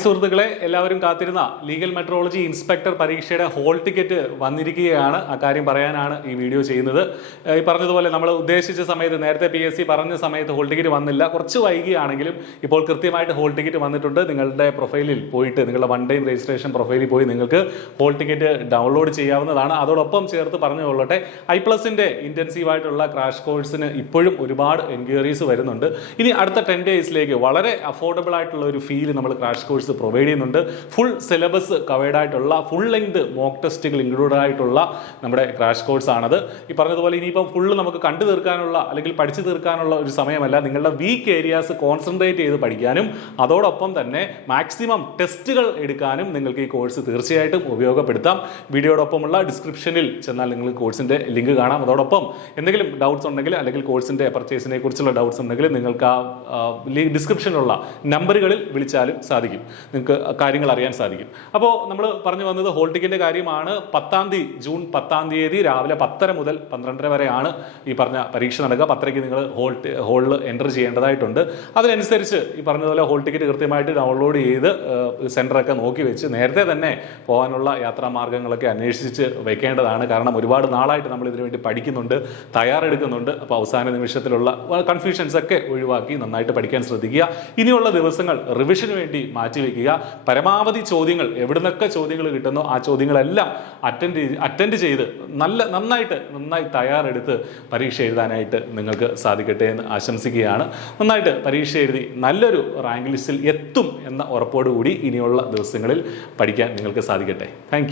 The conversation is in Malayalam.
സുഹൃത്തുക്കളെ എല്ലാവരും കാത്തിരുന്ന ലീഗൽ മെട്രോളജി ഇൻസ്പെക്ടർ പരീക്ഷയുടെ ഹോൾ ടിക്കറ്റ് വന്നിരിക്കുകയാണ്. ആ കാര്യം പറയാനാണ് ഈ വീഡിയോ ചെയ്യുന്നത്. ഈ പറഞ്ഞതുപോലെ നമ്മൾ ഉദ്ദേശിച്ച സമയത്ത് നേരത്തെ PSC പറഞ്ഞ സമയത്ത് ഹോൾ ടിക്കറ്റ് വന്നില്ല, കുറച്ച് വൈകിയാണെങ്കിലും ഇപ്പോൾ കൃത്യമായിട്ട് ഹോൾ ടിക്കറ്റ് വന്നിട്ടുണ്ട്. നിങ്ങളുടെ പ്രൊഫൈലിൽ പോയിട്ട് നിങ്ങളുടെ വൺ ടൈം രജിസ്ട്രേഷൻ പ്രൊഫൈലിൽ പോയി നിങ്ങൾക്ക് ഹോൾ ടിക്കറ്റ് ഡൗൺലോഡ് ചെയ്യാവുന്നതാണ്. അതോടൊപ്പം ചേർത്ത് പറഞ്ഞുകൊള്ളട്ടെ, iPlusന്റെ ഇൻറ്റൻസീവായിട്ടുള്ള ക്രാഷ് കോഴ്സിന് ഇപ്പോഴും ഒരുപാട് എൻക്വയറീസ് വരുന്നുണ്ട്. ഇനി അടുത്ത 10 ഡേയ്സിലേക്ക് വളരെ അഫോർഡബിൾ ആയിട്ടുള്ള ഒരു ഫീൽ നമ്മൾ ക്രാഷ് കോഴ്സ് പ്രൊവൈഡ് ചെയ്യുന്നുണ്ട്. ഫുൾ സിലബസ് കവേർഡ് ആയിട്ടുള്ള ഫുൾ ലെങ്ത് മോക്ക് ടെസ്റ്റുകൾ ഇൻക്ലൂഡ് ആയിട്ടുള്ള നമ്മുടെ ക്രാഷ് കോഴ്സ് ആണത്. ഈ പറഞ്ഞതുപോലെ ഇനിയിപ്പം ഫുള്ള് നമുക്ക് കണ്ടു തീർക്കാനുള്ള അല്ലെങ്കിൽ പഠിച്ചു തീർക്കാനുള്ള ഒരു സമയമല്ല. നിങ്ങളുടെ വീക്ക് ഏരിയാസ് കോൺസെൻട്രേറ്റ് ചെയ്ത് പഠിക്കാനും അതോടൊപ്പം തന്നെ മാക്സിമം ടെസ്റ്റുകൾ എടുക്കാനും നിങ്ങൾക്ക് ഈ കോഴ്സ് തീർച്ചയായിട്ടും ഉപയോഗപ്പെടുത്താം. വീഡിയോടൊപ്പമുള്ള ഡിസ്ക്രിപ്ഷനിൽ ചെന്നാൽ നിങ്ങൾക്ക് കോഴ്സിന്റെ ലിങ്ക് കാണാം. അതോടൊപ്പം എന്തെങ്കിലും ഡൗട്ട്സ് ഉണ്ടെങ്കിൽ അല്ലെങ്കിൽ കോഴ്സിന്റെ പർച്ചേസിനെ കുറിച്ചുള്ള ഡൗട്ട്സ് ഉണ്ടെങ്കിൽ നിങ്ങൾക്ക് ആ ഡിസ്ക്രിപ്ഷനിലുള്ള നമ്പറുകളിൽ വിളിച്ചാലും സാധിക്കും, നിങ്ങൾക്ക് കാര്യങ്ങൾ അറിയാൻ സാധിക്കും. അപ്പോൾ നമ്മൾ പറഞ്ഞു വന്നത് ഹോൾ ടിക്കറ്റിന്റെ കാര്യമാണ്. ജൂൺ 10 തീയതി രാവിലെ 10:30 മുതൽ 12:30 വരെയാണ് ഈ പറഞ്ഞ പരീക്ഷ നടക്കുക. 10:30 നിങ്ങൾ ഹോളിൽ എൻ്റർ ചെയ്യേണ്ടതായിട്ടുണ്ട്. അതിനനുസരിച്ച് ഈ പറഞ്ഞതുപോലെ ഹോൾ ടിക്കറ്റ് കൃത്യമായിട്ട് ഡൗൺലോഡ് ചെയ്ത് സെൻറ്ററൊക്കെ നോക്കി വെച്ച് നേരത്തെ തന്നെ പോകാനുള്ള യാത്രാമാർഗ്ഗങ്ങളൊക്കെ അന്വേഷിച്ച് വെക്കേണ്ടതാണ്. കാരണം ഒരുപാട് നാളായിട്ട് നമ്മൾ ഇതിനു വേണ്ടി പഠിക്കുന്നുണ്ട്, തയ്യാറെടുക്കുന്നുണ്ട്. അപ്പോൾ അവസാന നിമിഷത്തിലുള്ള കൺഫ്യൂഷൻസ് ഒക്കെ ഒഴിവാക്കി നന്നായിട്ട് പഠിക്കാൻ ശ്രദ്ധിക്കുക. ഇനിയുള്ള ദിവസങ്ങൾ റിവിഷന് വേണ്ടി മാറ്റിവെക്കുക. പരമാവധി ചോദ്യങ്ങൾ എവിടുന്നൊക്കെ ചോദ്യങ്ങൾ കിട്ടുന്നോ ആ ചോദ്യങ്ങളെല്ലാം അറ്റൻഡ് ചെയ്ത് നന്നായി തയ്യാറെടുത്ത് പരീക്ഷ എഴുതാനായിട്ട് നിങ്ങൾക്ക് സാധിക്കട്ടെ എന്ന് ആശംസിക്കുകയാണ്. നന്നായിട്ട് പരീക്ഷ എഴുതി നല്ലൊരു റാങ്ക് ലിസ്റ്റിൽ എത്തും എന്ന ഉറപ്പോടുകൂടി ഇനിയുള്ള ദിവസങ്ങളിൽ പഠിക്കാൻ നിങ്ങൾക്ക് സാധിക്കട്ടെ. താങ്ക്